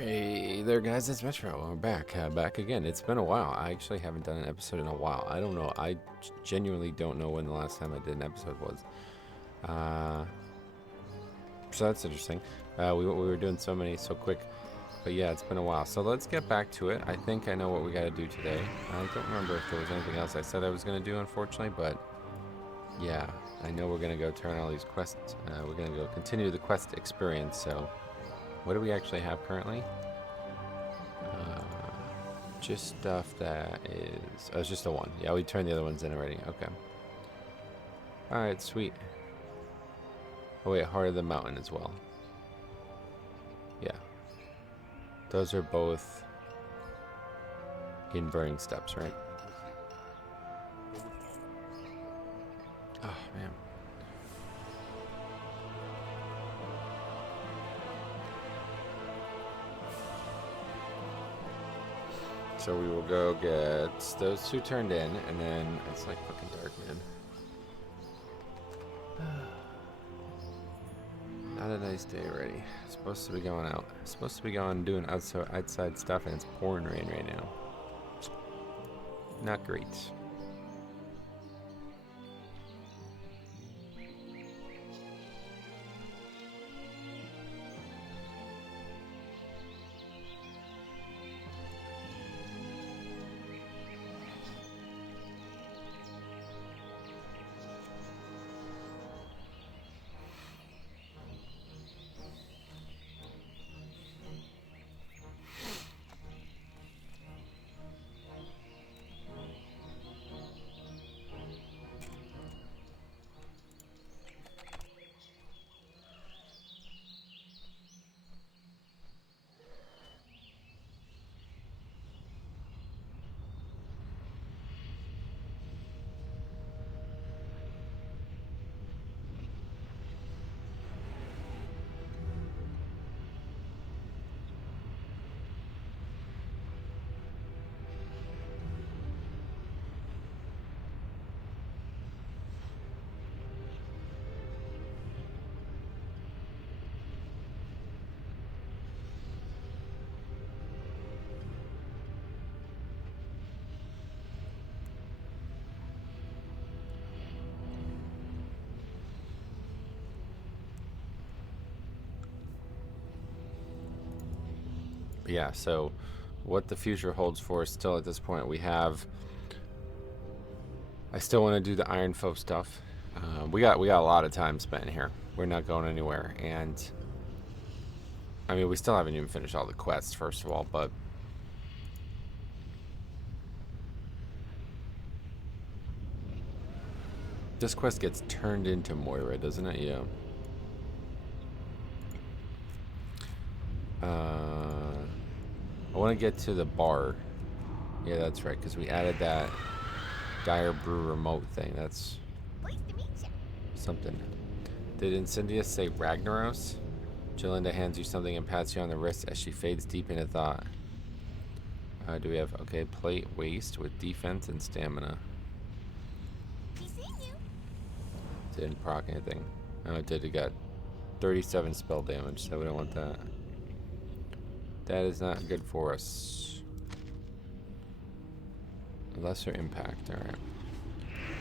Hey there, guys. It's Metro. We're back. Back again. It's been a while. I actually haven't done an episode in a while. I don't know. I genuinely don't know when the last time I did an episode was. Uh, so that's interesting. We were doing so many so quick. But yeah, it's been a while. So let's get back to it. I think I know what we got to do today. I don't remember if there was anything else I said I was going to do, unfortunately. But yeah, I know we're going to go turn all these quests. We're going to go continue the quest experience. So what do we actually have currently? Just stuff that is... Oh, it's just the one. Yeah, we turned the other ones in already. Okay. Alright, sweet. Oh wait, Heart of the Mountain as well. Yeah. Those are both in Burning Steps, right? Oh, man. So we will go get those two turned in, and then it's like fucking dark, man. Not a nice day already. Supposed to be going out. Supposed to be going doing outside stuff, and it's pouring rain right now. Not great. Yeah, so what the future holds for us still at this point, we have... I still want to do the Iron Folk stuff. We got a lot of time spent here. We're not going anywhere, and I mean, we still haven't even finished all the quests, first of all, but this quest gets turned into Moira, doesn't it? Yeah. I want to get to the bar. Yeah, that's right, because we added that Dire Brew remote thing. That's something. Did Incendius say Ragnaros? Jalinda hands you something and pats you on the wrist as she fades deep into thought. Do we have... Okay, plate waste with defense and stamina. Didn't proc anything. Oh, it did. It got 37 spell damage, so we don't want that. That is not good for us. Lesser impact, alright.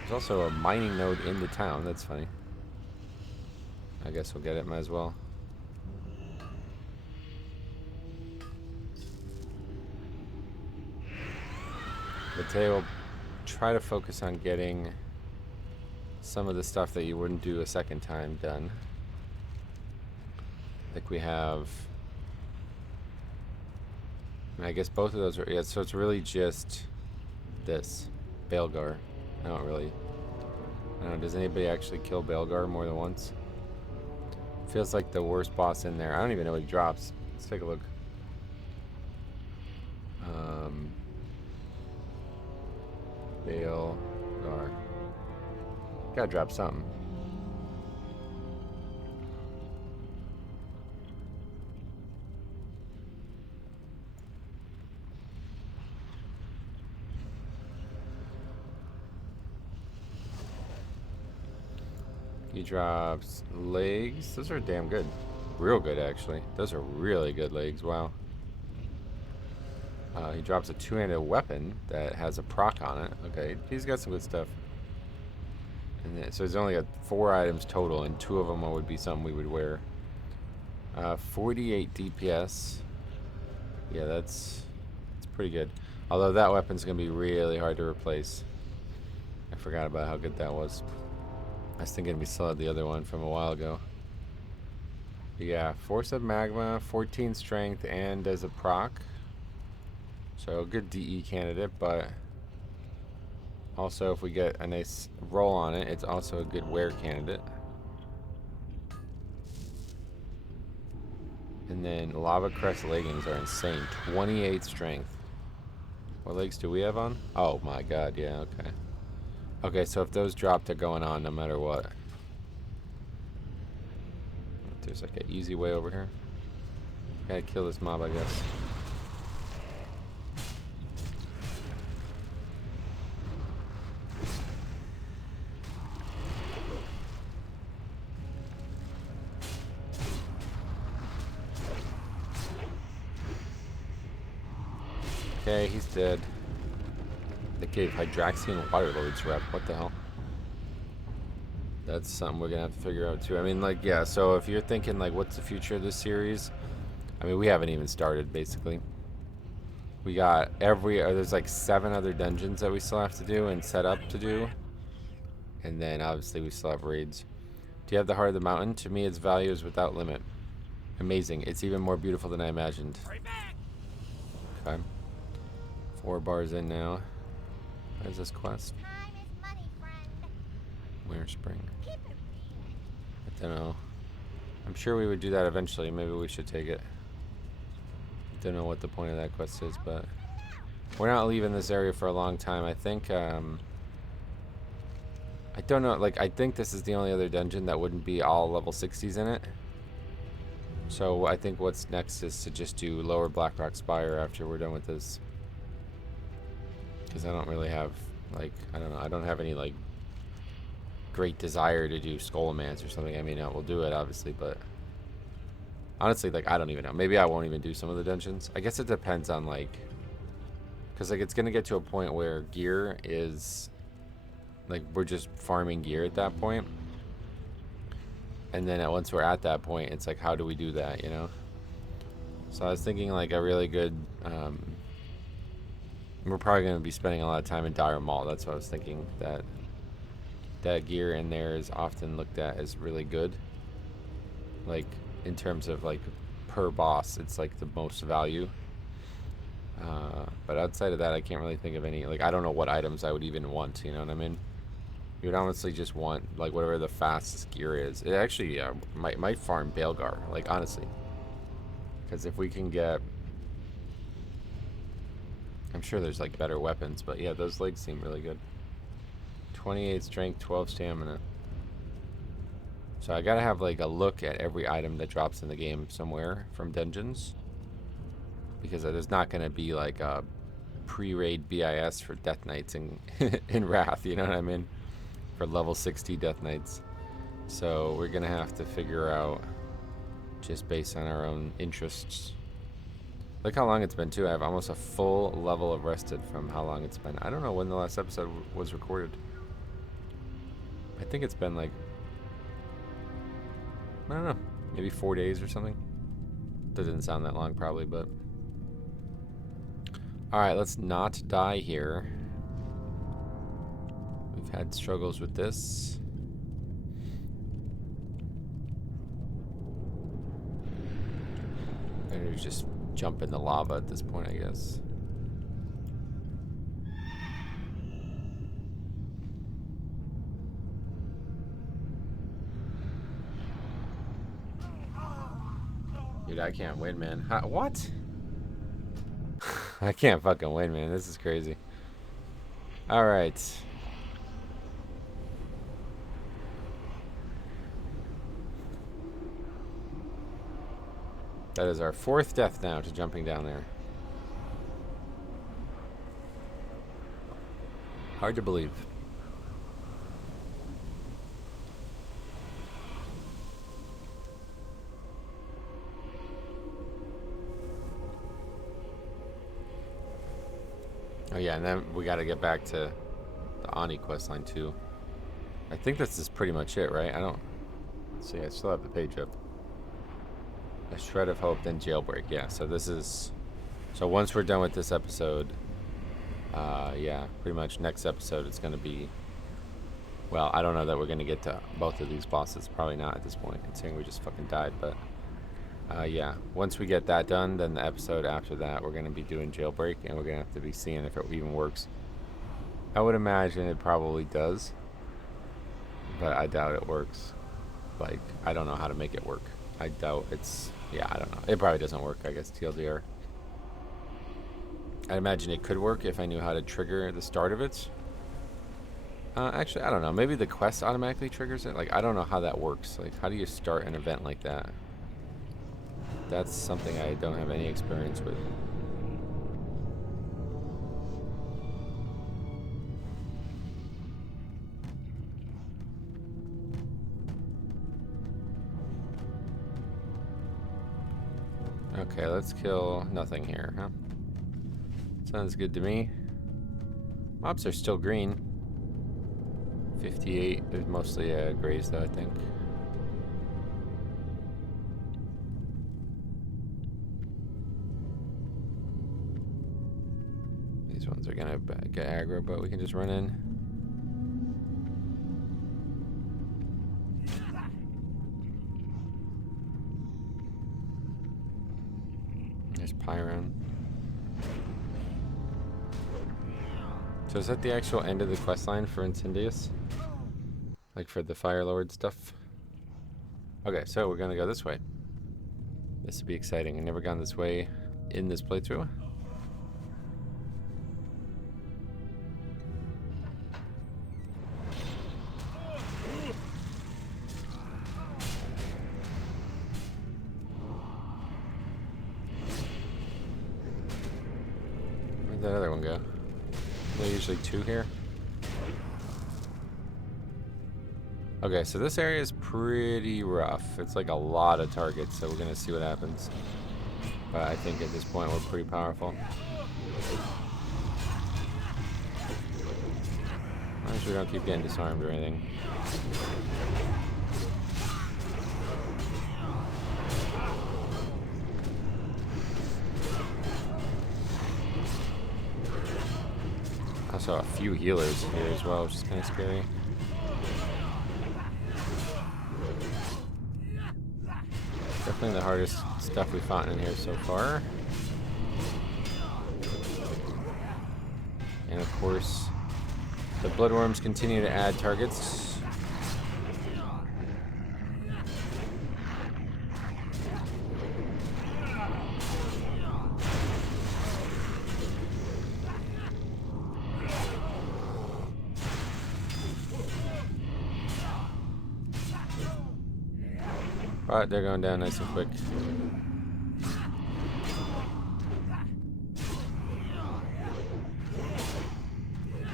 There's also a mining node in the town, that's funny. I guess we'll get it, might as well. Mateo will try to focus on getting some of the stuff that you wouldn't do a second time done. I think we have... I guess both of those are... Yeah, so it's really just this. Baelgar. I don't know, does anybody actually kill Baelgar more than once? Feels like the worst boss in there. I don't even know what he drops. Let's take a look. Baelgar. Gotta drop something. He drops legs. Those are damn good. Real good, actually. Those are really good legs. Wow. He drops a two-handed weapon that has a proc on it. Okay, he's got some good stuff. And then, so he's only got 4 items total, and 2 of them would be something we would wear. 48 DPS. Yeah, that's pretty good. Although that weapon's gonna be really hard to replace. I forgot about how good that was. I was thinking we still had the other one from a while ago. But yeah, Force of Magma, 14 strength, and as a proc. So a good DE candidate, but also if we get a nice roll on it, it's also a good wear candidate. And then Lava Crest leggings are insane. 28 strength. What legs do we have on? Oh my god, yeah, okay. Okay, so if those drop, they're going on no matter what. There's like an easy way over here. Gotta kill this mob, I guess. Okay, he's dead. They gave Hydraxian Water Lords rep. What the hell? That's something we're gonna have to figure out too. I mean, like, yeah, so if you're thinking, like, what's the future of this series? I mean, we haven't even started, basically. We got there's like 7 other dungeons that we still have to do and set up to do. And then, obviously, we still have raids. Do you have the Heart of the Mountain? To me, its value is without limit. Amazing. It's even more beautiful than I imagined. Okay. 4 bars in now. What is this quest? Time is money, friend. Winter Spring. Keep it real. I don't know. I'm sure we would do that eventually. Maybe we should take it. Don't know what the point of that quest is, but we're not leaving this area for a long time. I think, I don't know, like, I think this is the only other dungeon that wouldn't be all level 60s in it. So I think what's next is to just do Lower Blackrock Spire after we're done with this. Because I don't really have, like, I don't know, I don't have any, like, great desire to do Skullman's or something. I mean, we'll do it, obviously, but honestly, like, I don't even know. Maybe I won't even do some of the dungeons. I guess it depends on, like, because, like, it's going to get to a point where gear is, like, we're just farming gear at that point. And then once we're at that point, it's like, how do we do that, you know? So I was thinking, like, a really good, we're probably going to be spending a lot of time in Dire Mall. That's what I was thinking, that gear in there is often looked at as really good. Like, in terms of, like, per boss, it's, like, the most value. But outside of that, I can't really think of any, like, I don't know what items I would even want, you know what I mean? You would honestly just want, like, whatever the fastest gear is. It actually might farm Baelgar, like, honestly. Because if we can get... I'm sure there's, like, better weapons, but yeah, those legs seem really good. 28 strength, 12 stamina. So I gotta have, like, a look at every item that drops in the game somewhere from dungeons. Because there's not gonna be, like, a pre-raid BIS for Death Knights in Wrath, you know what I mean? For level 60 Death Knights. So we're gonna have to figure out, just based on our own interests. Look how long it's been too. I have almost a full level of rested from how long it's been. I don't know when the last episode was recorded. I think it's been like, I don't know, maybe 4 days or something. That didn't sound that long probably, but. Alright, let's not die here. We've had struggles with this. Better just jump in the lava at this point, I guess. Dude, I can't win, man. What? I can't fucking win, man. This is crazy. Alright. That is our 4th death now to jumping down there. Hard to believe. Oh yeah, and then we got to get back to the Ani questline too. I think this is pretty much it, right? I don't see. I still have the page up. A shred of hope, then jailbreak. Yeah. So this is. So once we're done with this episode, yeah, pretty much next episode it's gonna be. Well, I don't know that we're gonna get to both of these bosses. Probably not at this point, considering we just fucking died. But yeah, once we get that done, then the episode after that we're gonna be doing jailbreak, and we're gonna have to be seeing if it even works. I would imagine it probably does, but I doubt it works. Like, I don't know how to make it work. I doubt it's. Yeah, I don't know. It probably doesn't work, I guess, TLDR. I'd imagine it could work if I knew how to trigger the start of it. Actually, I don't know. Maybe the quest automatically triggers it. Like, I don't know how that works. Like, how do you start an event like that? That's something I don't have any experience with. Okay, let's kill nothing here, huh? Sounds good to me. Mobs are still green. 58 is mostly grays, though, I think. These ones are gonna get aggro, but we can just run in. There's Pyron. So is that the actual end of the questline for Incendious? Like for the Fire Lord stuff? Okay, so we're gonna go this way. This will be exciting. I've never gone this way in this playthrough. Where'd that other one go? There's usually two here. Okay, so this area is pretty rough. It's like a lot of targets, so we're gonna see what happens. But I think at this point we're pretty powerful. As long as we don't keep getting disarmed or anything. Also a few healers here as well, which is kind of scary. Definitely the hardest stuff we've fought in here so far. And of course, the bloodworms continue to add targets. But they're going down nice and quick.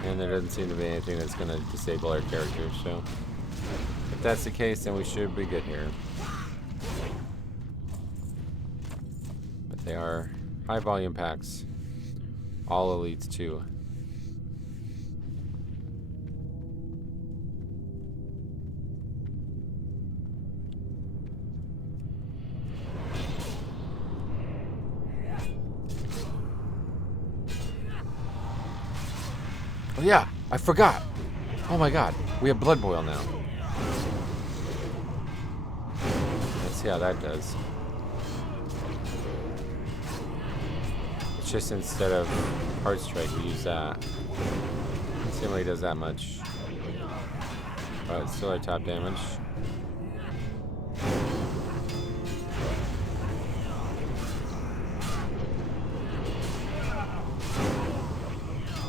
And there doesn't seem to be anything that's going to disable our characters, so if that's the case, then we should be good here. But they are high volume packs. All elites too. Oh yeah, I forgot. Oh my god, we have blood boil now. Let's see how that does. It's just instead of heart strike, we use that. It seemingly does that much. But it's still our top damage.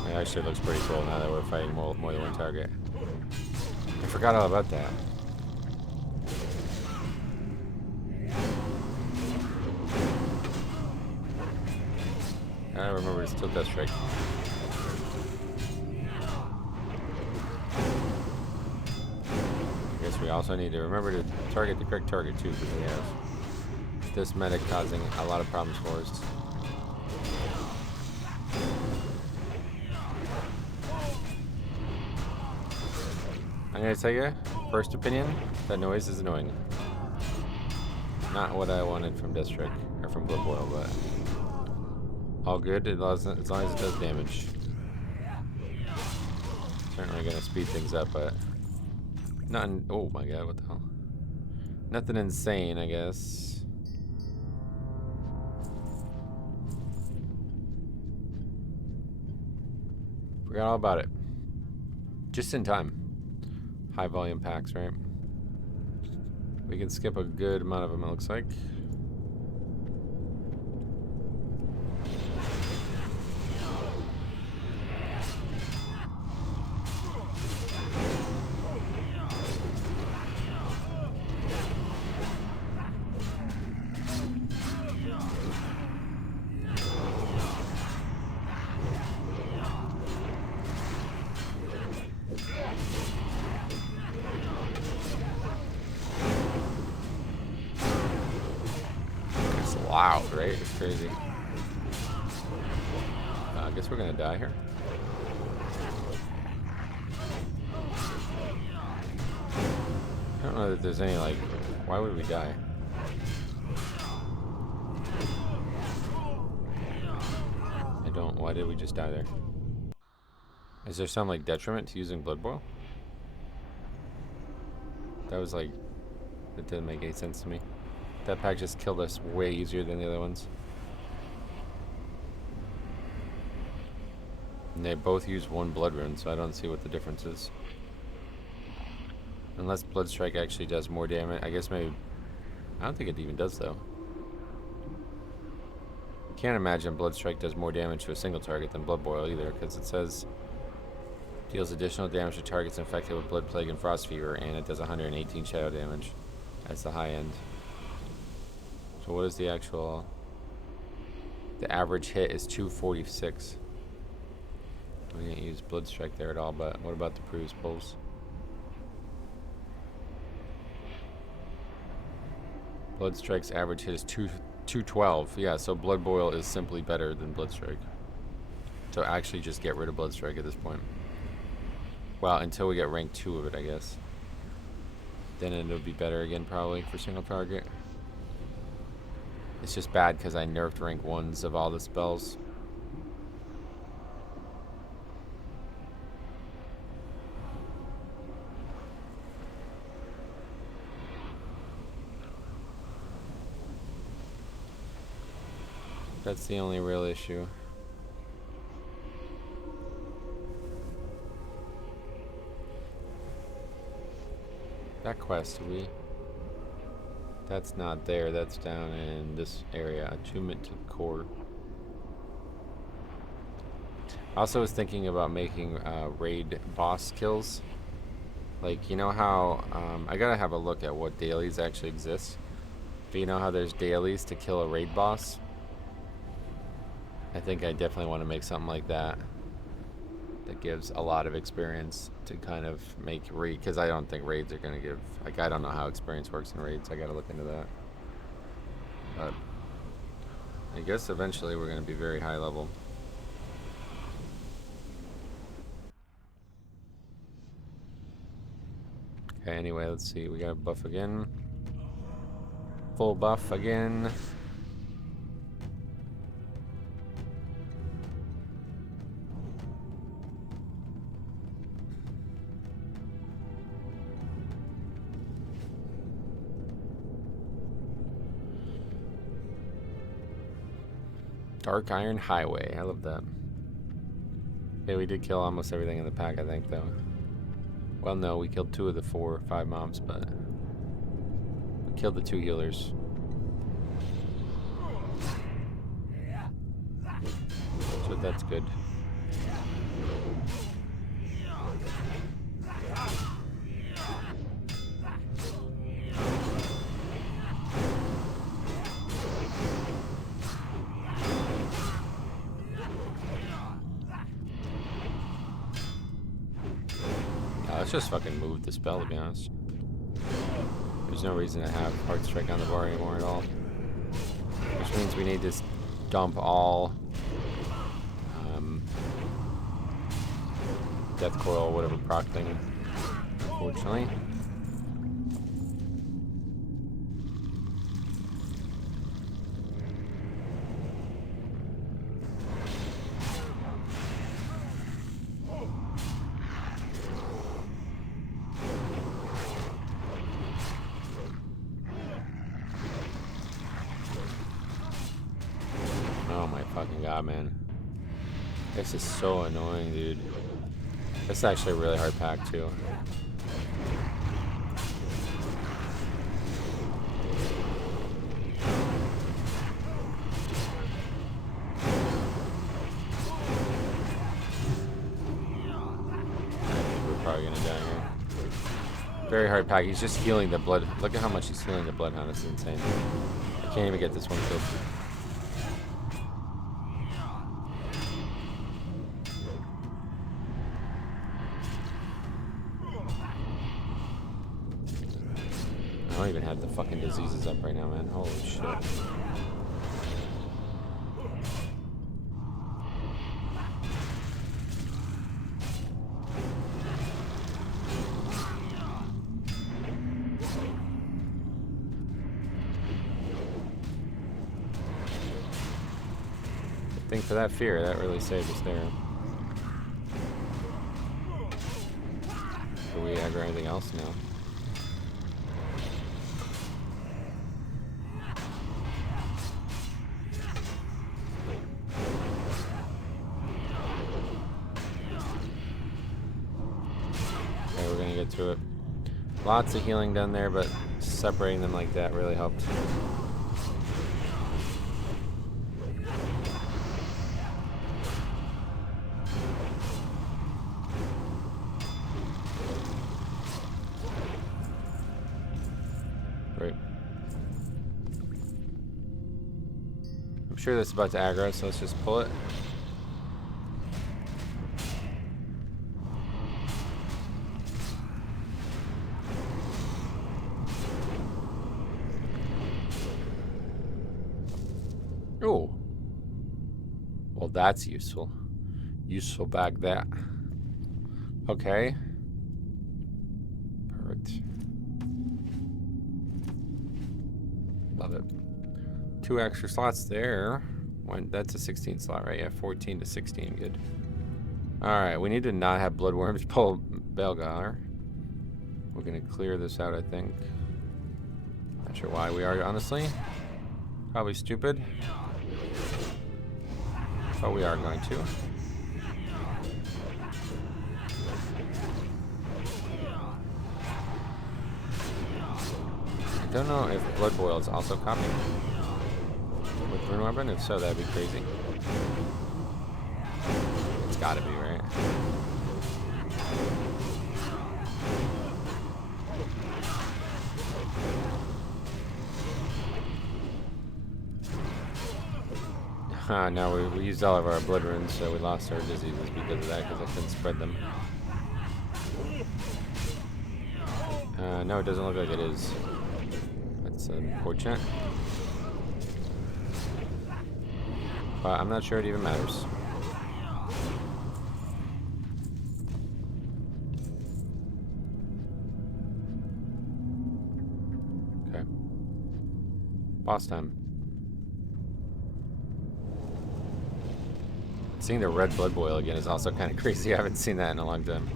It actually looks pretty cool now that we're fighting more than one target. I forgot all about that. I remember to still death strike. I guess we also need to remember to target the correct target too, because we have this medic causing a lot of problems for us. I'm gonna tell you, first opinion, that noise is annoying. Not what I wanted from Deathstroke, or from Blood Boil, but all good as long as it does damage. Certainly gonna speed things up, but nothing. Oh my god, what the hell? Nothing insane, I guess. Forgot all about it. Just in time. High volume packs, right? We can skip a good amount of them, it looks like. Loud, right? It's crazy. I guess we're gonna die here. I don't know that there's any, like, why would we die? I don't. Why did we just die there? Is there some, like, detriment to using Blood Boil? That was, like, that didn't make any sense to me. That pack just killed us way easier than the other ones. And they both use one blood rune, so I don't see what the difference is. Unless Blood Strike actually does more damage. I guess maybe... I don't think it even does, though. Can't imagine Blood Strike does more damage to a single target than Blood Boil either, because it says... deals additional damage to targets infected with Blood Plague and Frost Fever, and it does 118 shadow damage. That's the high end. So what is the actual... The average hit is 246. We didn't use Blood Strike there at all, but what about the Bruise Pulse? Blood Strike's average hit is 212. Yeah, so Blood Boil is simply better than Blood Strike. So actually just get rid of Blood Strike at this point. Well, until we get rank 2 of it, I guess. Then it'll be better again, probably, for single target. It's just bad because I nerfed rank 1s of all the spells. That's the only real issue. That quest, that's not there. That's down in this area. Attunement to the core. I also was thinking about making raid boss kills. Like, you know how I gotta have a look at what dailies actually exist. But you know how there's dailies to kill a raid boss? I think I definitely want to make something like that. That gives a lot of experience to kind of make raid, because I don't think raids are going to give, like, I don't know how experience works in raids. I got to look into that. But I guess eventually we're going to be very high level. Okay, anyway, let's see. We got a buff again. Full buff again. Dark Iron Highway. I love that. Okay, we did kill almost everything in the pack, I think, though. Well, no, we killed 2 of the 4 or 5 mobs, but we killed the 2 healers. So that's good. Let's just fucking move the spell, to be honest. There's no reason to have Heart Strike on the bar anymore at all. Which means we need to dump all Death Coil, whatever proc thing. Unfortunately. Oh my fucking god, man. This is so annoying, dude. This is actually a really hard pack, too. Probably gonna die here. Very hard pack. He's just healing the blood. Look at how much he's healing the bloodhound. It's insane. I can't even get this one killed. I don't even have the fucking diseases up right now, man. Holy shit. I think for that fear, that really saved us there. Do we aggro anything else now? Okay, we're gonna get to it. Lots of healing done there, but separating them like that really helped. Great. I'm sure that's about to aggro, so let's just pull it. Oh. Well, that's useful. Useful bag that. Okay. Perfect. Love it. 2 extra slots there. That's a 16 slot, right? Yeah, 14 to 16. Good. Alright, we need to not have bloodworms pull Belgar. We're going to clear this out, I think. Not sure why we are, honestly. Probably stupid. But we are going to. I don't know if Blood Boil is also copied with Rune Weapon. If so, that'd be crazy. It's gotta be, right? No, we used all of our blood runes, so we lost our diseases because of that, because I couldn't spread them. No, it doesn't look like it is. That's unfortunate. But I'm not sure it even matters. Okay. Boss time. Seeing the red blood boil again is also kind of crazy. I haven't seen that in a long time.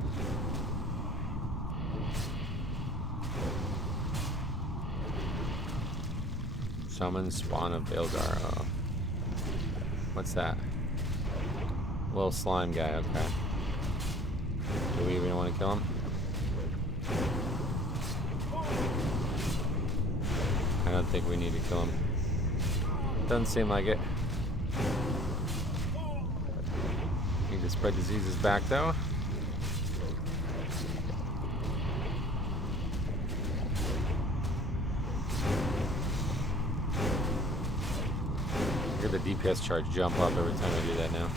Summon Spawn of Belgar. Oh. What's that? Little slime guy, okay. Do we even want to kill him? I don't think we need to kill him. Doesn't seem like it. Need to spread diseases back though. Hear the DPS charge jump up every time I do that now.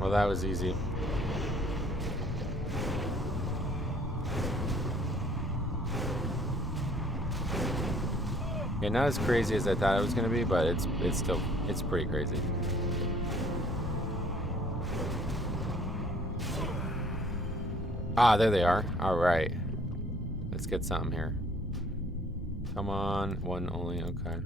Well, that was easy. Yeah, not as crazy as I thought it was gonna be, but it's still pretty crazy. Ah, there they are. All right, let's get something here. Come on, one only. Okay.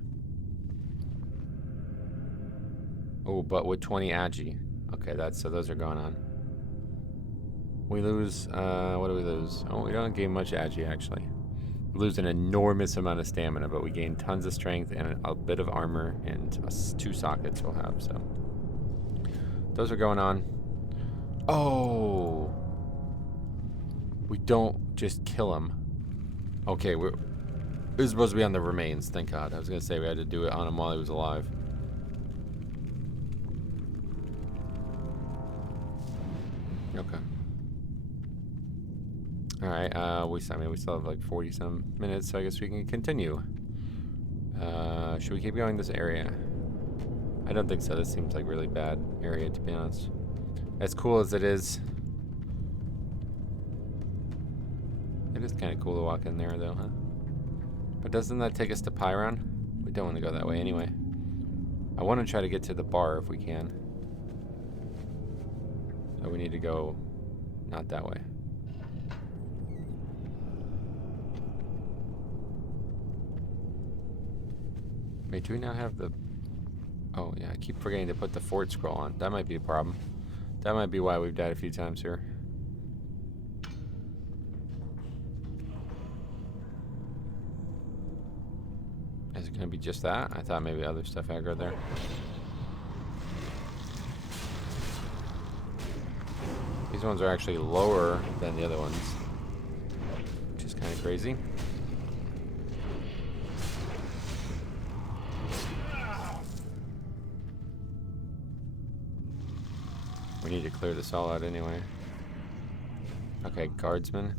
Oh, but with 20 agi. Okay, so those are going on. We lose. What do we lose? Oh, we don't gain much agi actually. We lose an enormous amount of stamina, but we gain tons of strength and a bit of armor and 2 sockets we'll have. So those are going on. Oh, we don't just kill him. Okay, we're supposed to be on the remains. Thank God. I was gonna say we had to do it on him while he was alive. Okay. All right. We still have like 40 some minutes, so I guess we can continue. Should we keep going this area? I don't think so. This seems like a really bad area, to be honest. As cool as it is kind of cool to walk in there, though, huh? But doesn't that take us to Pyron? We don't want to go that way anyway. I want to try to get to the bar if we can. So we need to go not that way. Wait, do we not have the... Oh, yeah, I keep forgetting to put the fort scroll on. That might be a problem. That might be why we've died a few times here. Is it going to be just that? I thought maybe other stuff aggroed there. These ones are actually lower than the other ones, which is kind of crazy. We need to clear this all out anyway. Okay, guardsmen.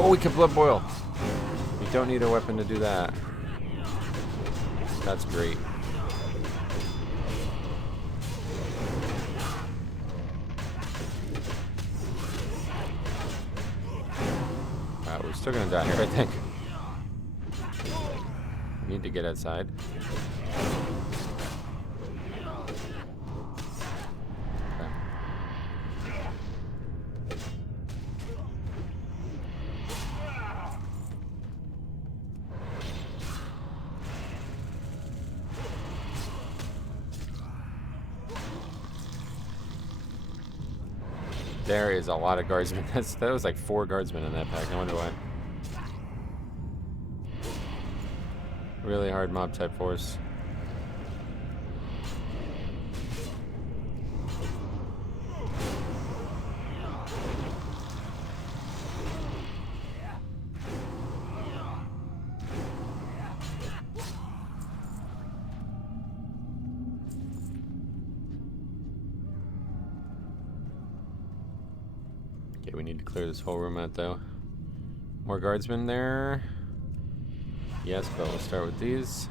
Oh, we can blood boil. We don't need a weapon to do that. That's great. We're still gonna die here, I think. We need to get outside. Okay. There is a lot of guardsmen. That was like 4 guardsmen in that pack. I wonder why. Really hard mob type force. Okay, we need to clear this whole room out though. More guardsmen there. Yes, but we'll start with these.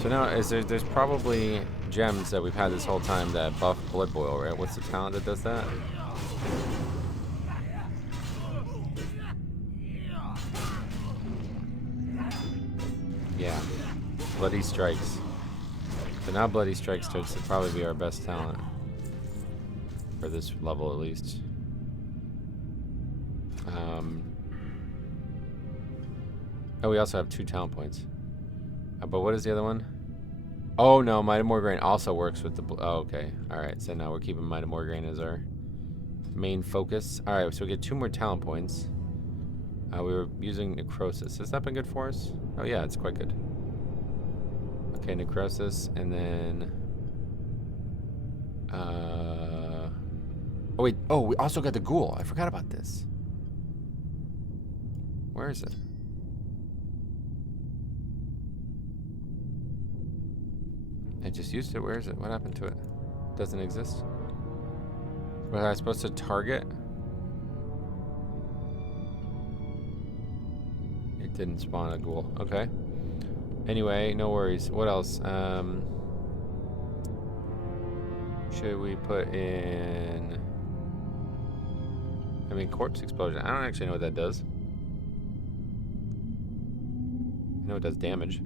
So now, there's probably gems that we've had this whole time that buff blood boil, right? What's the talent that does that? Yeah, Bloody Strikes. So now Bloody Strikes starts to probably be our best talent. For this level, at least. Oh, we also have 2 talent points. But what is the other one? Oh no, Might of Morgraine also works with the... Oh, okay. Alright, so now we're keeping Might of Morgraine as our main focus. Alright, so we get 2 more talent points. We were using Necrosis. Has that been good for us? Oh yeah, it's quite good. Okay, Necrosis, and then... Oh wait, oh, we also got the Ghoul. I forgot about this. Where is it? I just used it. Where is it? What happened to it? Doesn't exist. Was I supposed to target? It didn't spawn a Ghoul. Okay. Anyway, no worries. What else? Should we put in... I mean, corpse explosion. I don't actually know what that does. I know it does damage.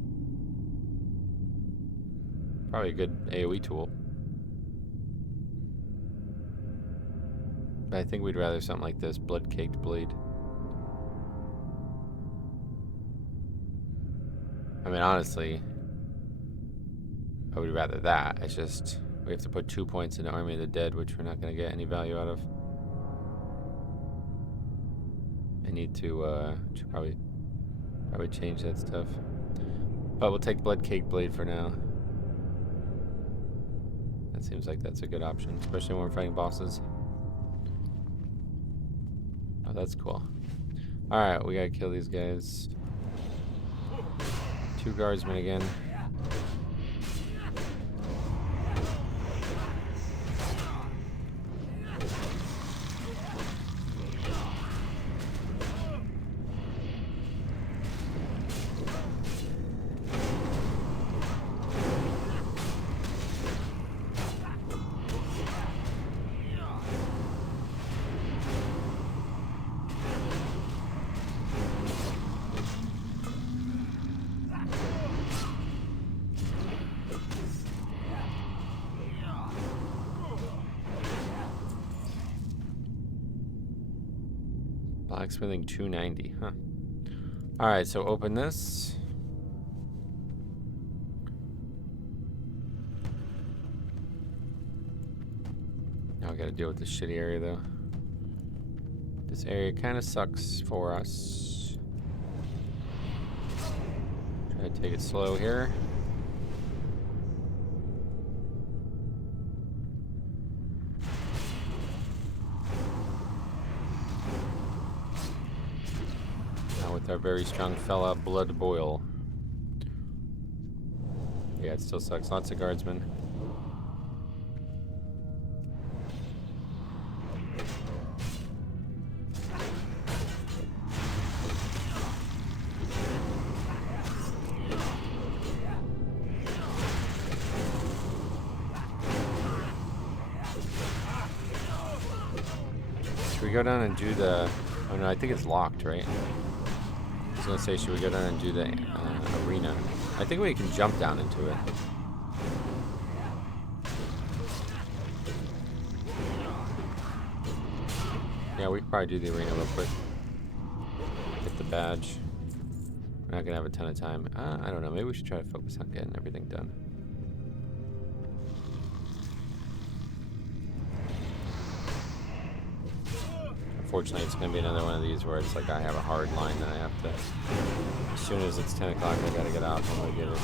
Probably a good AoE tool. But I think we'd rather something like this. Blood-caked blade. I mean, honestly, I would rather that. It's just, we have to put 2 points into Army of the Dead, which we're not going to get any value out of. I need to probably change that stuff. But we'll take Blood-caked blade for now. That seems like that's a good option, especially when we're fighting bosses. Oh, that's cool. Alright, we gotta kill these guys. 2 guardsmen again. Blacksmithing 290, huh? Alright, so open this. Now I gotta deal with this shitty area though. This area kind of sucks for us. Try to take it slow here. With our very strong fella, Blood Boil. Yeah, it still sucks. Lots of guardsmen. Should we go down and do the... Oh no, I think it's locked, right? I was gonna say, should we go down and do the arena? I think we can jump down into it. Yeah, we can probably do the arena real quick. Get the badge. We're not gonna have a ton of time. I don't know, maybe we should try to focus on getting everything done. Unfortunately, it's going to be another one of these where it's like I have a hard line that I have to... As soon as it's 10 o'clock, I got to get out and go get it.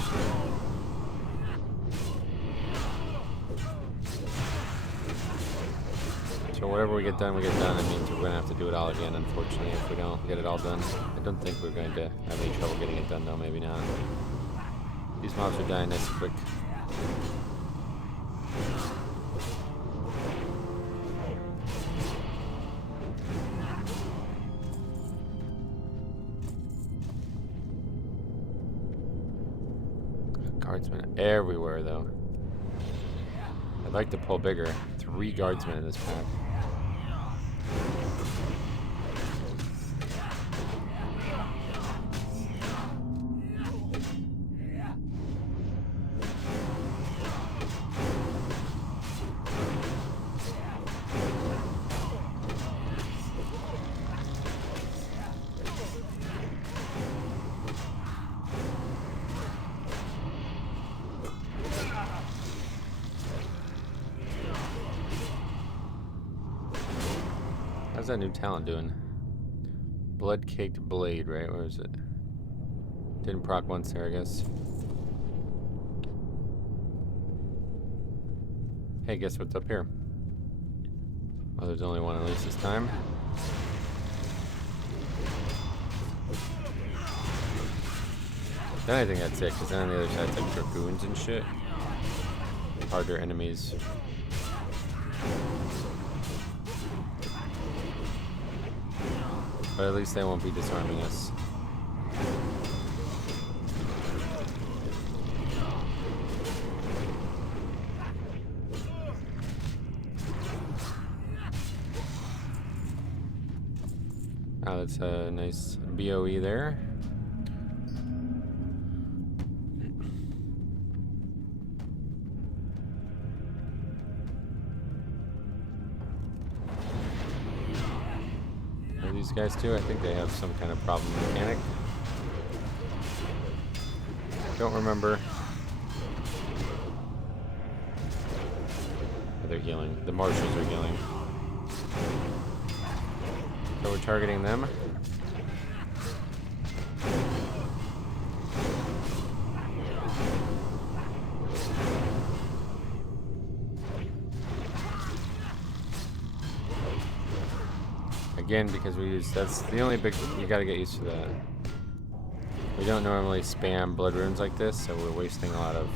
So whatever we get done, we get done. It means we're going to have to do it all again, unfortunately, if we don't get it all done. I don't think we're going to have any trouble getting it done, though. Maybe not. These mobs are dying nice and quick. Guardsmen everywhere, though. I'd like to pull bigger. 3 guardsmen in this pack. How's that new talent doing? Blood-caked blade, right? Where is it? Didn't proc once there, I guess. Hey, guess what's up here? Well, there's only one at least this time. Then I think that's it, because then on the other side it's like dragoons and shit. Harder enemies. But at least they won't be disarming us. Oh, that's a nice BOE there. What do these guys do? I think they have some kind of problem mechanic. Don't remember. Oh, they're healing. The marshals are healing. So we're targeting them. Again, because we use, that's the only big, you gotta get used to that. We don't normally spam blood runes like this, so we're wasting a lot of,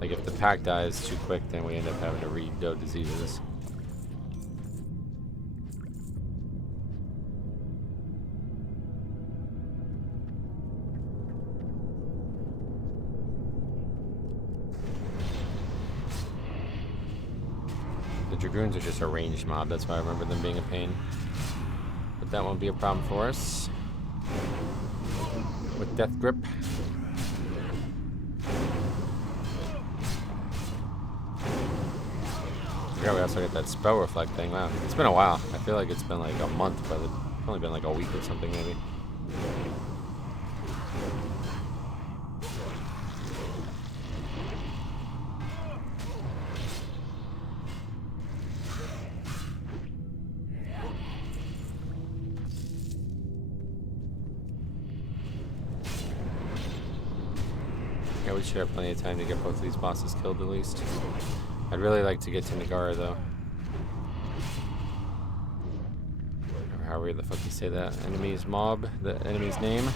like if the pack dies too quick, then we end up having to redo diseases. The Dragoons are just a ranged mob, that's why I remember them being a pain. But that won't be a problem for us. With Death Grip. Yeah, we also got that spell reflect thing. Wow, it's been a while. I feel like it's been like a month, but it's only been like a week or something maybe. Yeah, we should have plenty of time to get both of these bosses killed at least. I'd really like to get to Nagara though. Or however the fuck you say that. Enemy's mob, the enemy's name.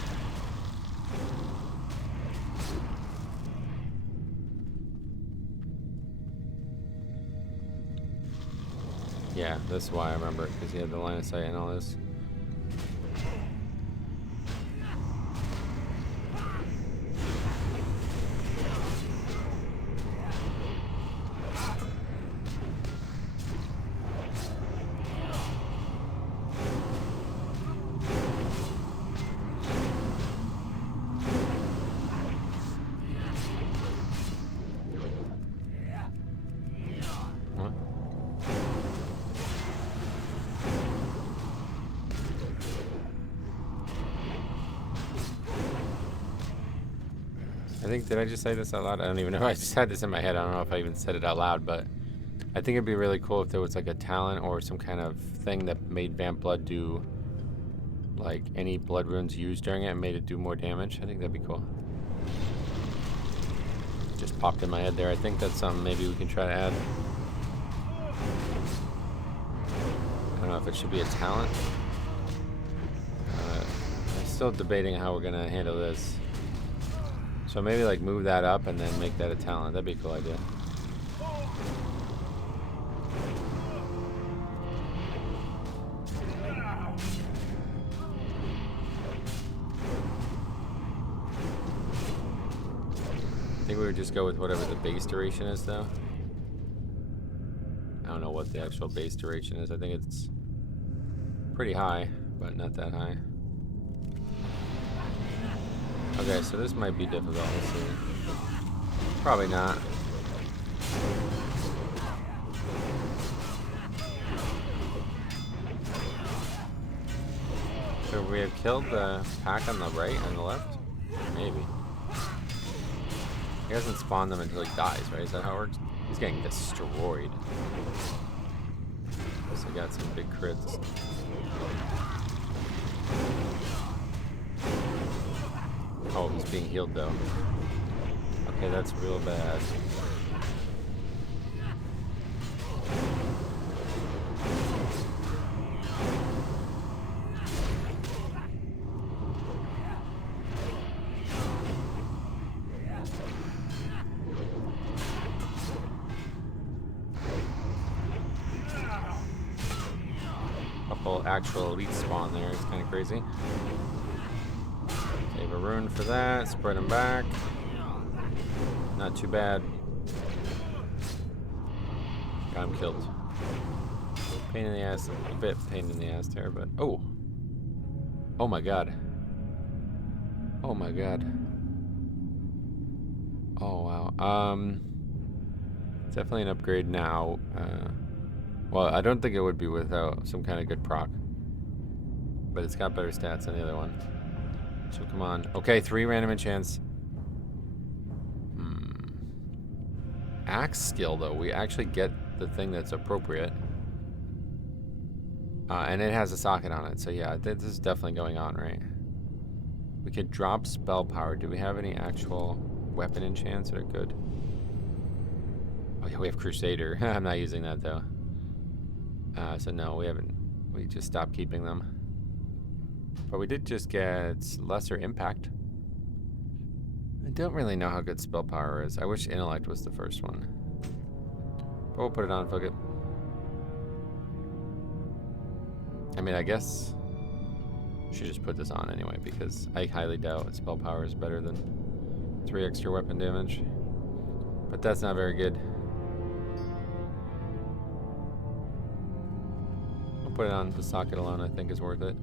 Yeah, that's why I remember it, because he had the line of sight and all this. Huh? I think, did I just say this out loud? I don't even know. I just had this in my head. I don't know if I even said it out loud, but I think it'd be really cool if there was like a talent or some kind of thing that made Vamp Blood do like any blood runes used during it and made it do more damage. I think that'd be cool. Just popped in my head there. I think that's something maybe we can try to add. I don't know if it should be a talent. I'm still debating how we're gonna handle this. So maybe like move that up and then make that a talent. That'd be a cool idea. I think we would just go with whatever the base duration is though. I don't know what the actual base duration is. I think it's pretty high, but not that high. Okay, so this might be difficult. Let's see. Probably not. So we have killed the pack on the right and the left? Maybe. He doesn't spawn them until he dies, right? Is that how it works? He's getting destroyed. So got some big crits. Oh, he's being healed though. Okay, that's real bad. Couple actual elite spawn there. It's kind of crazy. Save a rune for that. Spread them back. Not too bad. Got him killed. Pain in the ass. A bit pain in the ass there, but oh, Oh my god. Oh my god. Oh wow. Definitely an upgrade now. Well, I don't think it would be without some kind of good proc. But it's got better stats than the other one. So come on. Okay, 3 random enchants. Axe skill, though. We actually get the thing that's appropriate. And it has a socket on it. So yeah, this is definitely going on, right? We could drop spell power. Do we have any actual weapon enchants that are good? Oh yeah, we have Crusader. I'm not using that, though. So no, we haven't. We just stopped keeping them. But we did just get lesser impact. I don't really know how good spell power is. I wish intellect was the first one. But we'll put it on, fuck it. I mean, I guess should just put this on anyway, because I highly doubt spell power is better than 3 extra weapon damage. But that's not very good. I'll put it on. The socket alone, I think, is worth it.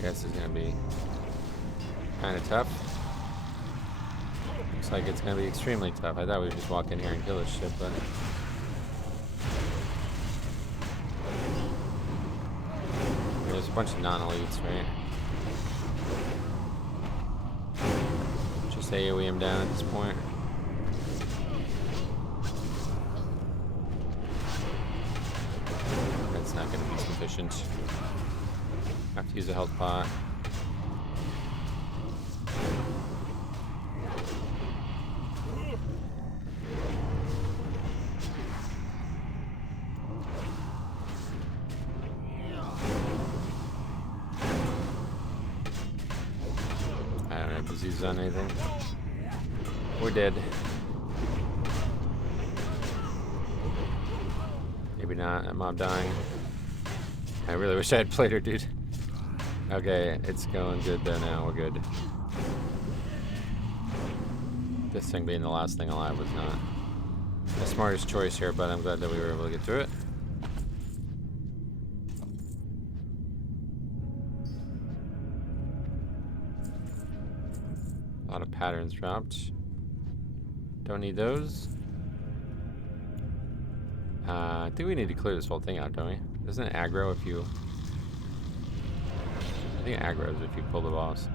Guess it's gonna be kind of tough. Looks like it's gonna be extremely tough. I thought we would just walk in here and kill this shit, but there's a bunch of non-elites, right? Just AoE him down at this point. That's not gonna be sufficient. Have to use a health pot. I don't have disease on anything. We're dead. Maybe not. That mob dying. I really wish I had played her, dude. Okay, it's going good though now. We're good. This thing being the last thing alive was not the smartest choice here, but I'm glad that we were able to get through it. A lot of patterns dropped. Don't need those. I think we need to clear this whole thing out, don't we? Doesn't it aggro if you... I think it aggroes if you pull the boss.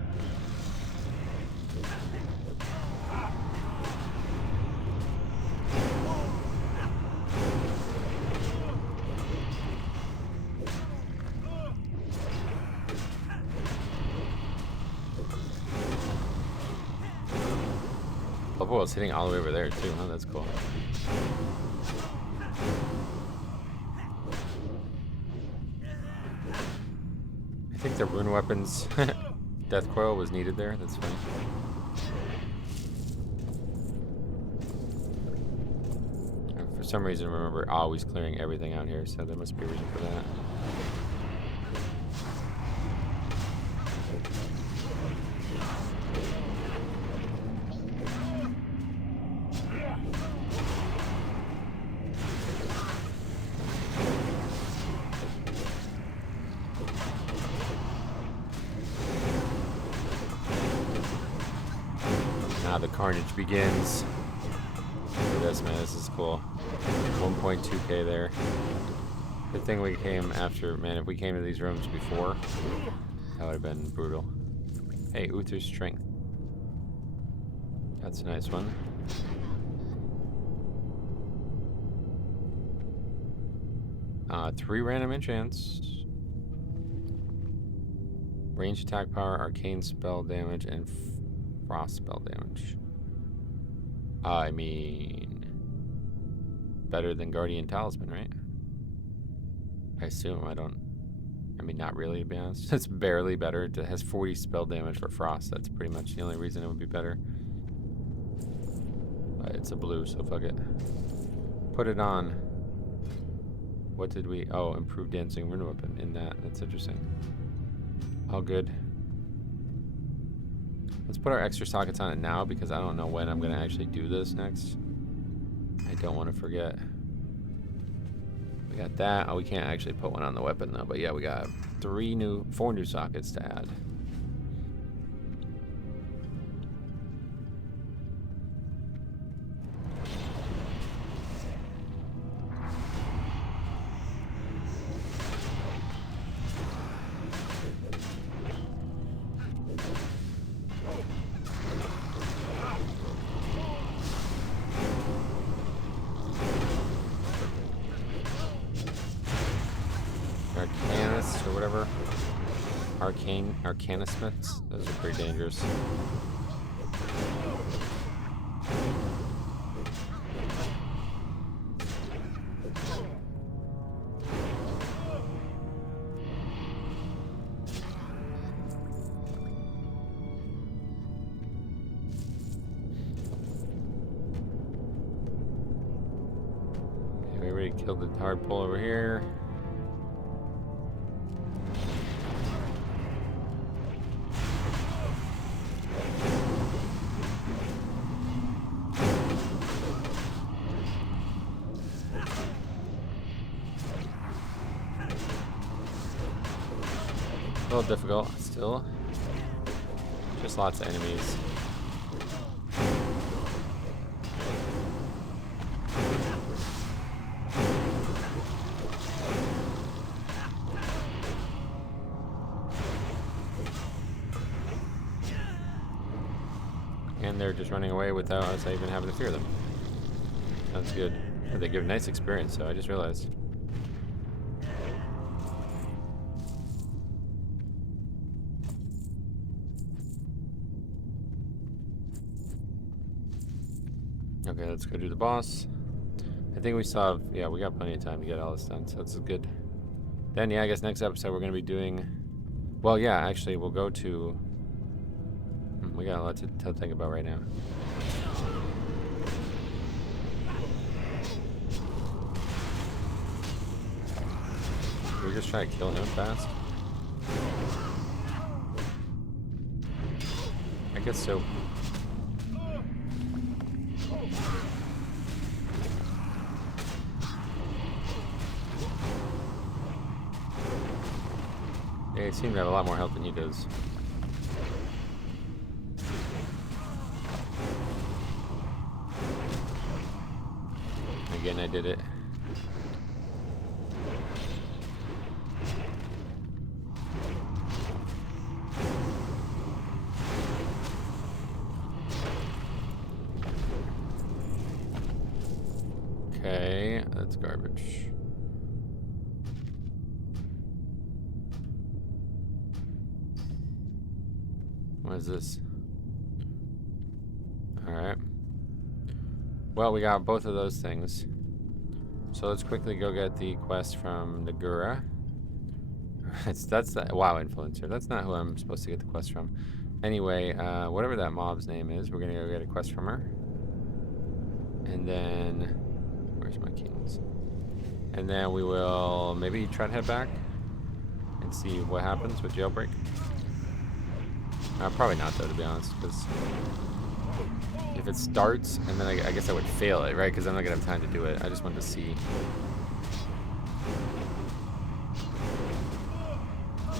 Oh, it's hitting all the way over there too, huh? That's cool. I think the rune weapons death coil was needed there. That's funny. And for some reason, remember always clearing everything out here, so there must be a reason for that. Now the carnage begins. Look at this, man. This is cool. 1.2k there. Good thing we came after. Man, if we came to these rooms before, that would have been brutal. Hey, Uther's strength. That's a nice one. Three random enchants. Range attack power, arcane spell damage, and frost spell damage. I mean, better than Guardian Talisman, right? I assume. I mean, not really, to be honest. It's barely better. It has 40 spell damage for frost. That's pretty much the only reason it would be better. But it's a blue, so fuck it. Put it on. What did we... Oh, improved dancing rune weapon in that. That's interesting. All good. Let's put our extra sockets on it now because I don't know when I'm gonna actually do this next. I don't want to forget. We got that. Oh, we can't actually put one on the weapon though. But yeah, we got 4 new sockets to add. Arcanists or whatever. Arcanismiths. Those are pretty dangerous. Okay, we already killed the hard pull over here. A little difficult still. Just lots of enemies. And they're just running away without us even having to fear them. That's good. They give a nice experience, so I just realized. Okay, let's go do the boss. I think we still have, yeah, we got plenty of time to get all this done, so this is good. Then, yeah, I guess next episode we're going to be doing, well, yeah, actually, we'll go to, we got a lot to think about right now. Can we just try to kill him fast? I guess so. They seem to have a lot more health than he does. Again, I did it. Okay, that's garbage. What is this? Alright. Well, we got both of those things. So let's quickly go get the quest from Nagura. That's the WoW influencer. That's not who I'm supposed to get the quest from. Anyway, whatever that mob's name is, we're gonna go get a quest from her. And then, where's my keys? And then we will maybe try to head back and see what happens with Jailbreak. Probably not though, to be honest, because if it starts and then I guess I would fail it, right? Because I'm not gonna have time to do it. I just wanted to see.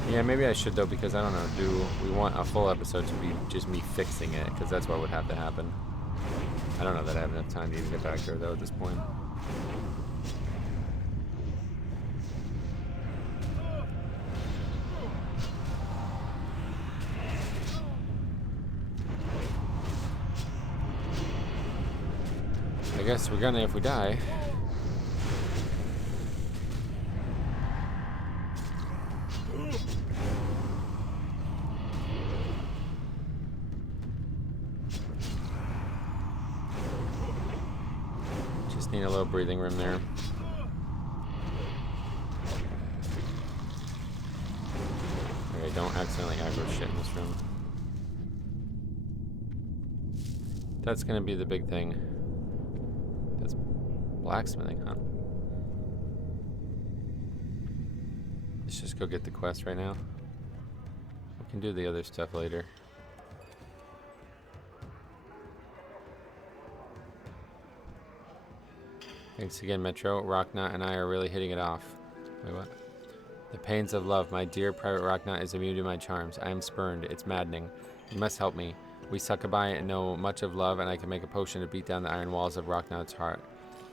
Yeah, maybe I should though, because I don't know. Do we want a full episode to be just me fixing it? Because that's what would have to happen. I don't know that I have enough time to even get back there though at this point. I guess we're gonna if we die. Just need a little breathing room there. Okay, don't accidentally aggro shit in this room. That's gonna be the big thing. That's blacksmithing, huh? Let's just go get the quest right now. We can do the other stuff later. Thanks again, Metro. Rocknut and I are really hitting it off. Wait, what? The pains of love. My dear private Rocknut is immune to my charms. I am spurned. It's maddening. You must help me. We succubi know much of love, and I can make a potion to beat down the iron walls of Rocknut's heart.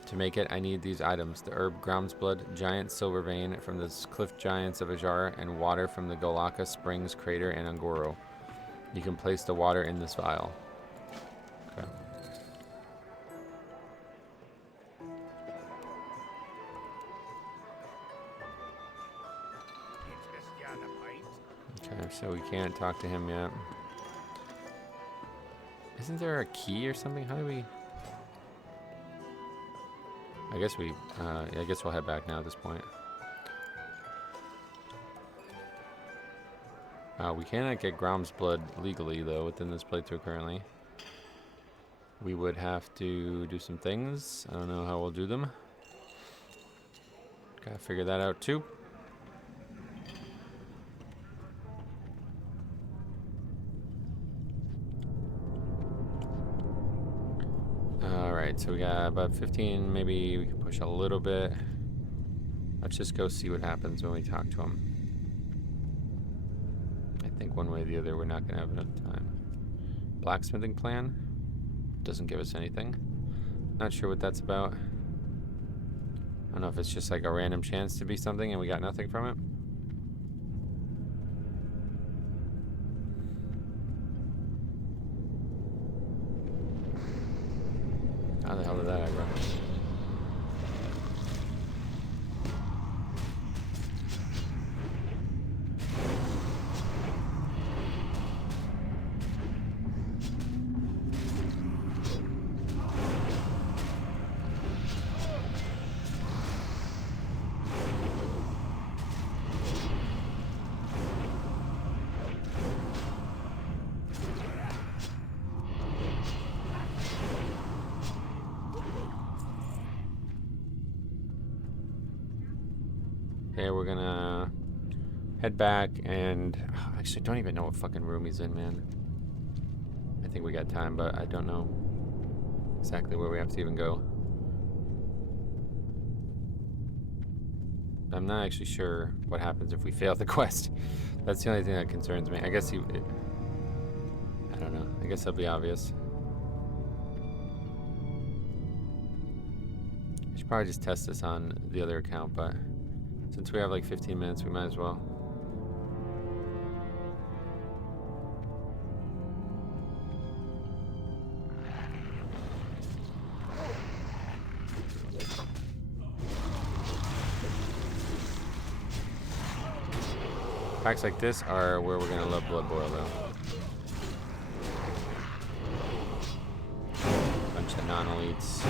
To make it, I need these items. The herb Grom's Blood, giant silver vein from the cliff giants of Ajar, and water from the Golaka Springs crater in Angoro. You can place the water in this vial. Okay. Okay, so we can't talk to him yet. Isn't there a key or something? How do we... I guess we'll head back now at this point. We cannot get Grom's Blood legally, though, within this playthrough currently. We would have to do some things. I don't know how we'll do them. Gotta figure that out, too. Alright, so we got about 15. Maybe we can push a little bit. Let's just go see what happens when we talk to him. I think one way or the other we're not going to have enough time. Blacksmithing plan? Doesn't give us anything. Not sure what that's about. I don't know if it's just like a random chance to be something and we got nothing from it. How the hell did that aggro? Okay, we're gonna head back and actually don't even know what fucking room he's in, man. I think we got time, but I don't know exactly where we have to even go. I'm not actually sure what happens if we fail the quest. That's the only thing that concerns me. I guess I don't know. I guess that'll be obvious. I should probably just test this on the other account, but since we have like 15 minutes, we might as well. Packs like this are where we're gonna love Blood Boil, though. Bunch of non-elites.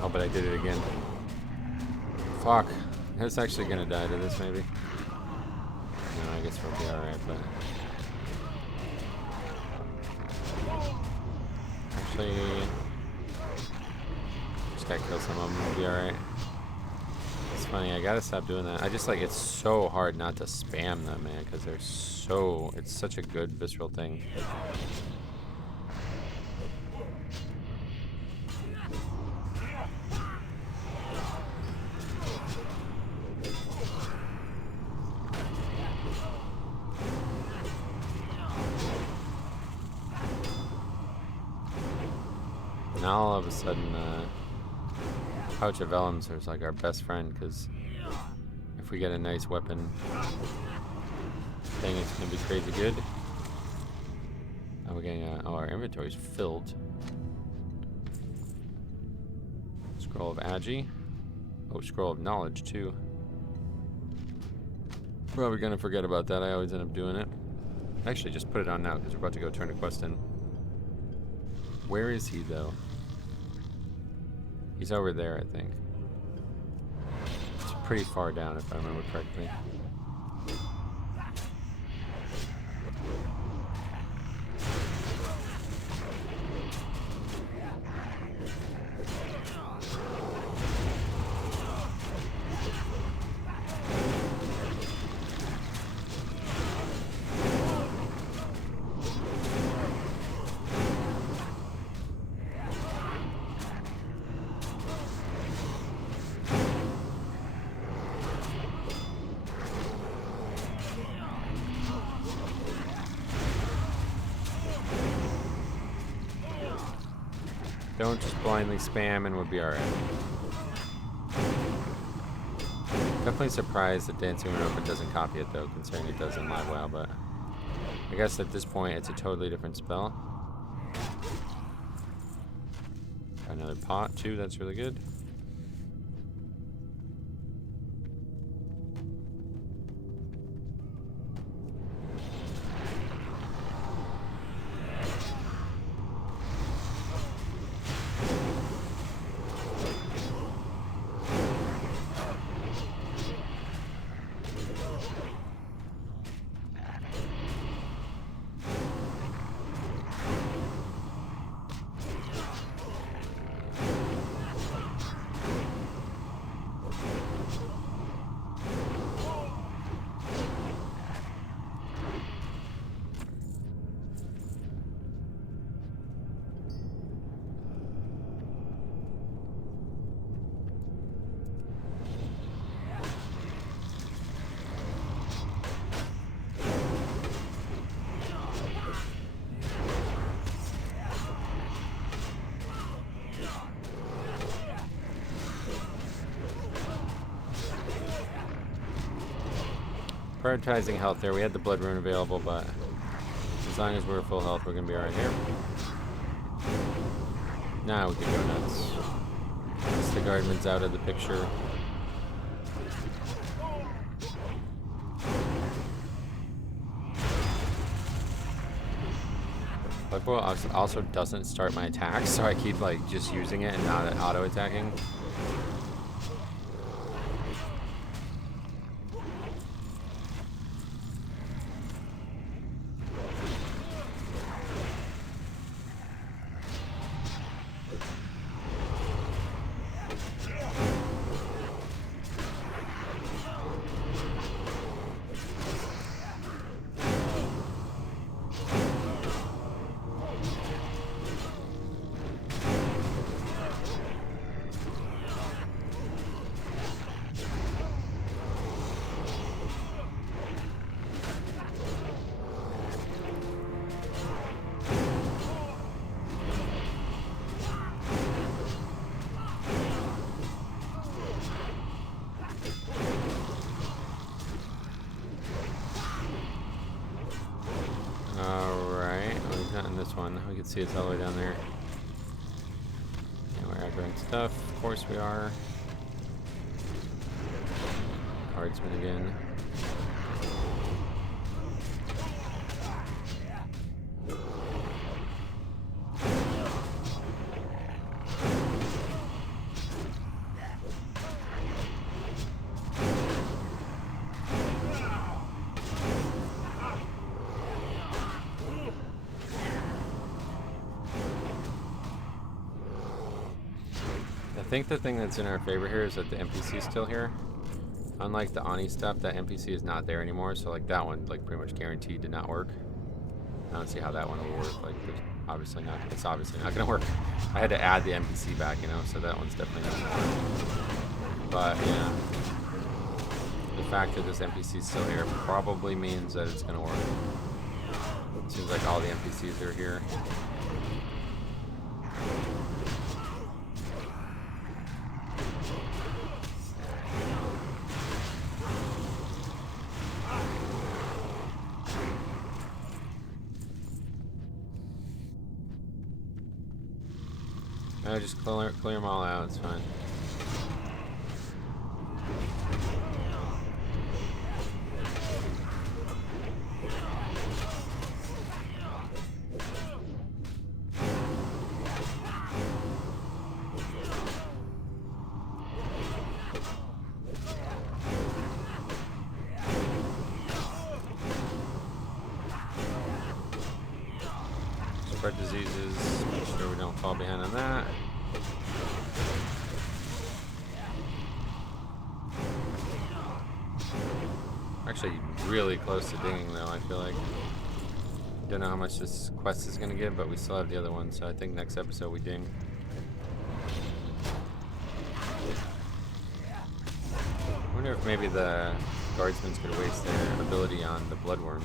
Oh, but I did it again. Fuck. I was actually gonna die to this, maybe. No, I guess we'll be alright, but... Actually... Just gotta kill some of them, we'll be alright. It's funny, I gotta stop doing that. I just like, it's so hard not to spam them, man, because they're so... It's such a good visceral thing. Now all of a sudden, Pouch of Elms is like our best friend, because if we get a nice weapon thing, it's gonna be crazy good. Oh, we're getting our inventory's filled. Scroll of Agi. Oh, Scroll of Knowledge too. Probably gonna forget about that. I always end up doing it. Actually, just put it on now because we're about to go turn a quest in. Where is he though? He's over there, I think. It's pretty far down, if I remember correctly. Don't just blindly spam and we'll be alright. Definitely surprised that Dancing When Open doesn't copy it though, considering it does in Live WoW, but I guess at this point it's a totally different spell. Another pot too, that's really good. Prioritizing health there. We had the blood rune available, but as long as we're full health, we're gonna be alright here. Now we can go nuts. Once the guardman's out of the picture. Blackrock also doesn't start my attacks, so I keep like just using it and not auto attacking. One. We can see it's all the way down there. And we're aggroing stuff. Of course we are. Guardsman again. I think the thing that's in our favor here is that the NPC is still here. Unlike the Ani stuff, that NPC is not there anymore, so like that one like pretty much guaranteed did not work. I don't see how that one will work. Like it's obviously not gonna work. I had to add the NPC back, you know, so that one's definitely not gonna work. But yeah. The fact that this NPC is still here probably means that it's gonna work. It seems like all the NPCs are here. No, just clear them all out, it's fine. Spread diseases, make sure we don't fall behind on that. Actually really close to dinging though, I feel like. Don't know how much this quest is gonna give, but we still have the other one, so I think next episode we ding. I wonder if maybe the guardsman's gonna waste their ability on the bloodworms.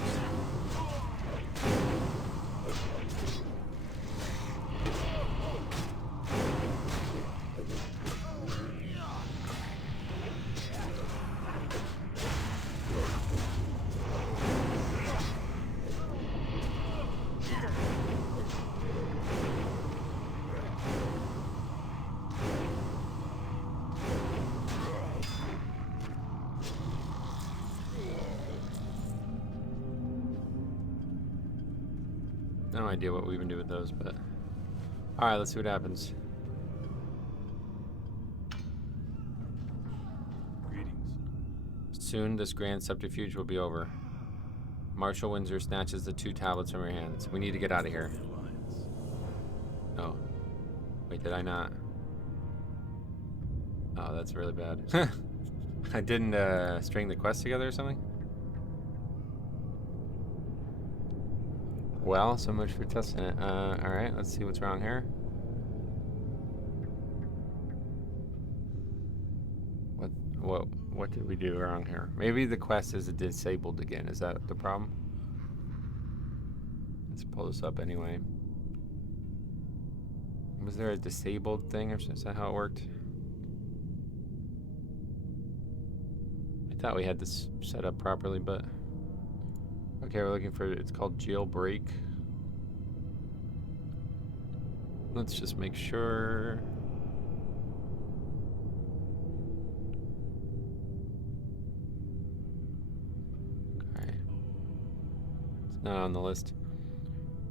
No idea what we even do with those, but... Alright, let's see what happens. Greetings. Soon, this grand subterfuge will be over. Marshal Windsor snatches the 2 tablets from your hands. We need to get out of here. The Alliance. Oh. Wait, did I not? Oh, that's really bad. I didn't string the quest together or something? Well, so much for testing it. Alright, let's see what's wrong here. What did we do wrong here? Maybe the quest is disabled again. Is that the problem? Let's pull this up anyway. Was there a disabled thing, or is that how it worked? I thought we had this set up properly, but... Okay, we're looking for... It's called jailbreak. Let's just make sure... Okay. It's not on the list.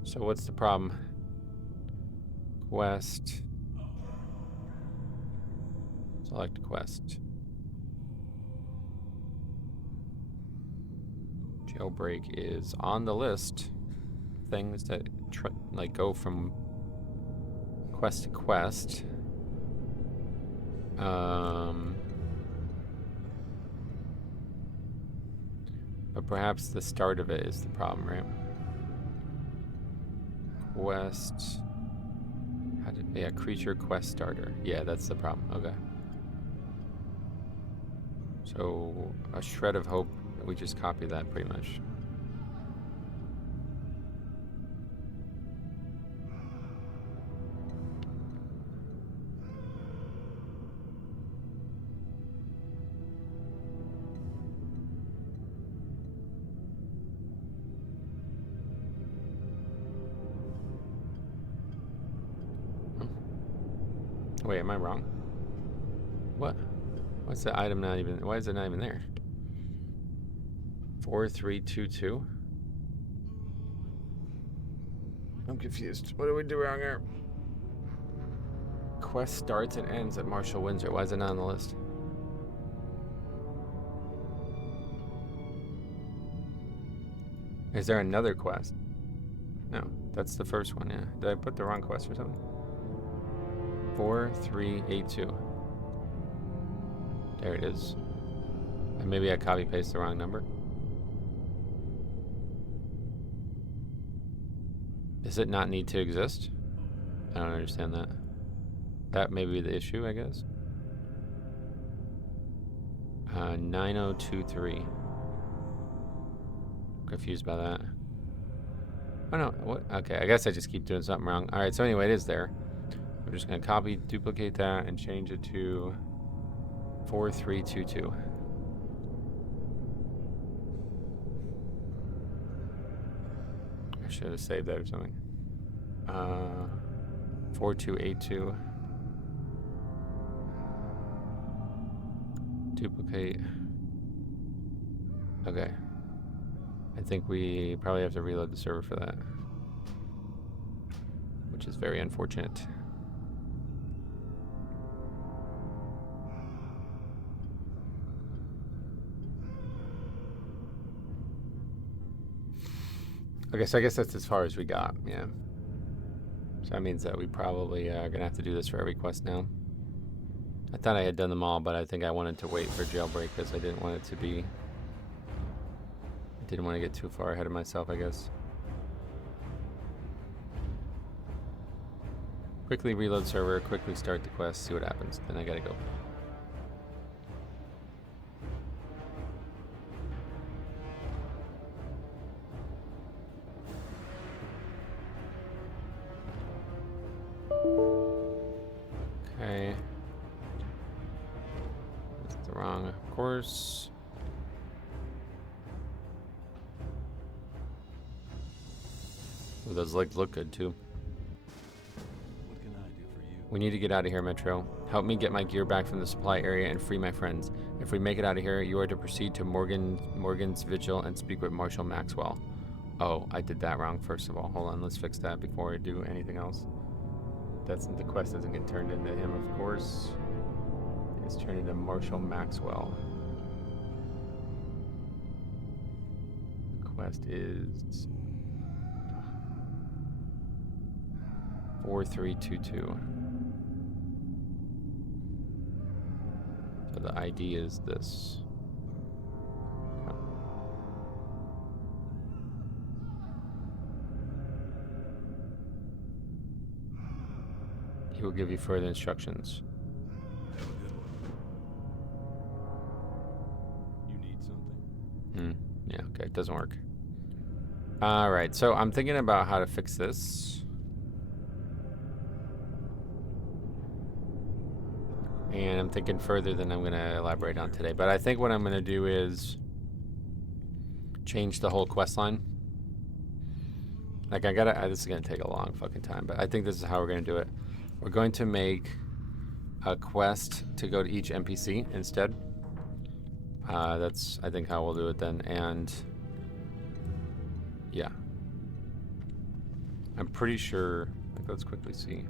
So what's the problem? Quest. Select quest. Jailbreak is on the list. Things that like go from quest to quest. But perhaps the start of it is the problem, right? Quest. Yeah, creature quest starter. Yeah, that's the problem. Okay. So a shred of hope. We just copy that pretty much. Wait, am I wrong? What? What's the item not even... Why is it not even there? 4322? I'm confused. What do we do wrong here? Quest starts and ends at Marshal Windsor. Why is it not on the list? Is there another quest? No, that's the first one, yeah. Did I put the wrong quest or something? 4382. There it is. And maybe I copy paste the wrong number. Does it not need to exist? I don't understand that. That may be the issue, I guess. 9023. Confused by that. Oh no, what? Okay, I guess I just keep doing something wrong. Alright, so anyway, it is there. I'm just gonna copy, duplicate that, and change it to 4322. I should have saved that or something. 4282. Duplicate. Okay. I think we probably have to reload the server for that, which is very unfortunate. Okay, so I guess that's as far as we got, yeah. So that means that we probably are gonna have to do this for every quest now. I thought I had done them all, but I think I wanted to wait for jailbreak because I didn't want it to be... I didn't want to get too far ahead of myself, I guess. Quickly reload server, quickly start the quest, see what happens. Then I gotta go. Okay. That's the wrong course. Ooh, those legs look good too. What can I do for you? We need to get out of here, Metro. Help me get my gear back from the supply area and free my friends. If we make it out of here, you are to proceed to Morgan's Vigil and speak with Marshal Maxwell. Oh, I did that wrong, first of all. Hold on, let's fix that before I do anything else. That's the quest doesn't get turned into him, of course. It's turned into Marshall Maxwell. The quest is 4322. So the ID is this. Okay. He will give you further instructions. Have a good one. You need something? Yeah, okay, it doesn't work. Alright, so I'm thinking about how to fix this. And I'm thinking further than I'm going to elaborate on today. But I think what I'm going to do is change the whole quest line. Like, this is going to take a long fucking time, but I think this is how we're going to do it. We're going to make a quest to go to each NPC instead. That's, I think, how we'll do it then. And, yeah. I'm pretty sure, like, let's quickly see.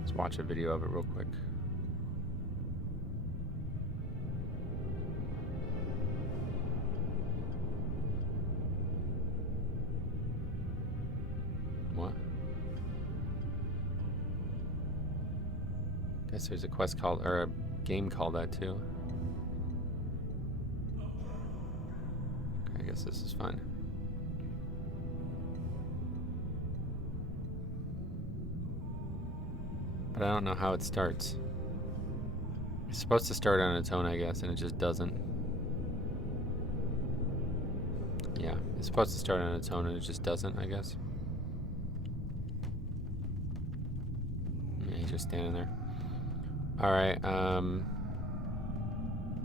Let's watch a video of it real quick. What? Guess there's a quest called, or a game called that too. Okay, I guess this is fine. But I don't know how it starts. It's supposed to start on its own, I guess, and it just doesn't. Yeah, it's supposed to start on its own and it just doesn't, I guess. Yeah, he's just standing there. Alright,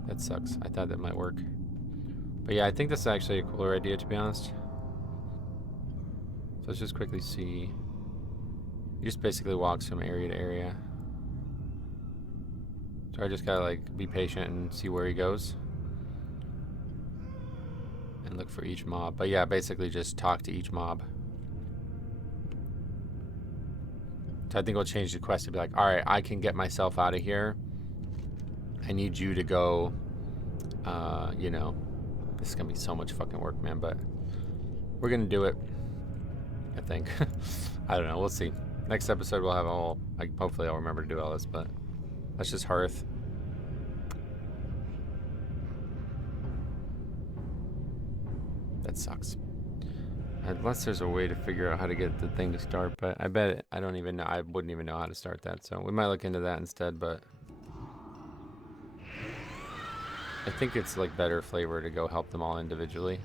that sucks. I thought that might work. But yeah, I think this is actually a cooler idea, to be honest. So let's just quickly see. He just basically walks from area to area. So I just gotta, like, be patient and see where he goes. And look for each mob. But yeah, basically just talk to each mob. So I think we'll change the quest to be like, alright, I can get myself out of here. I need you to go, you know. This is gonna be so much fucking work, man, but we're gonna do it. I think. I don't know, we'll see. Next episode we'll have all, like, hopefully I'll remember to do all this, but that's just Hearth. That sucks. Unless there's a way to figure out how to get the thing to start, but I bet I don't even know. I wouldn't even know how to start that, so we might look into that instead, but I think it's like better flavor to go help them all individually.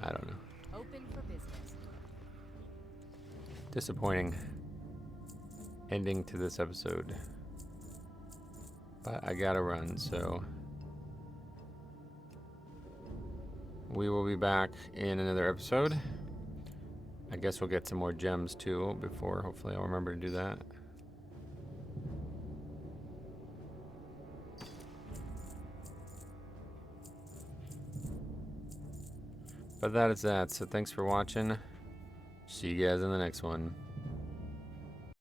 I don't know. Open for business. Disappointing ending to this episode. But I gotta run, so we will be back in another episode. I guess we'll get some more gems too before, hopefully I'll remember to do that. But that is that, so thanks for watching. See you guys in the next one.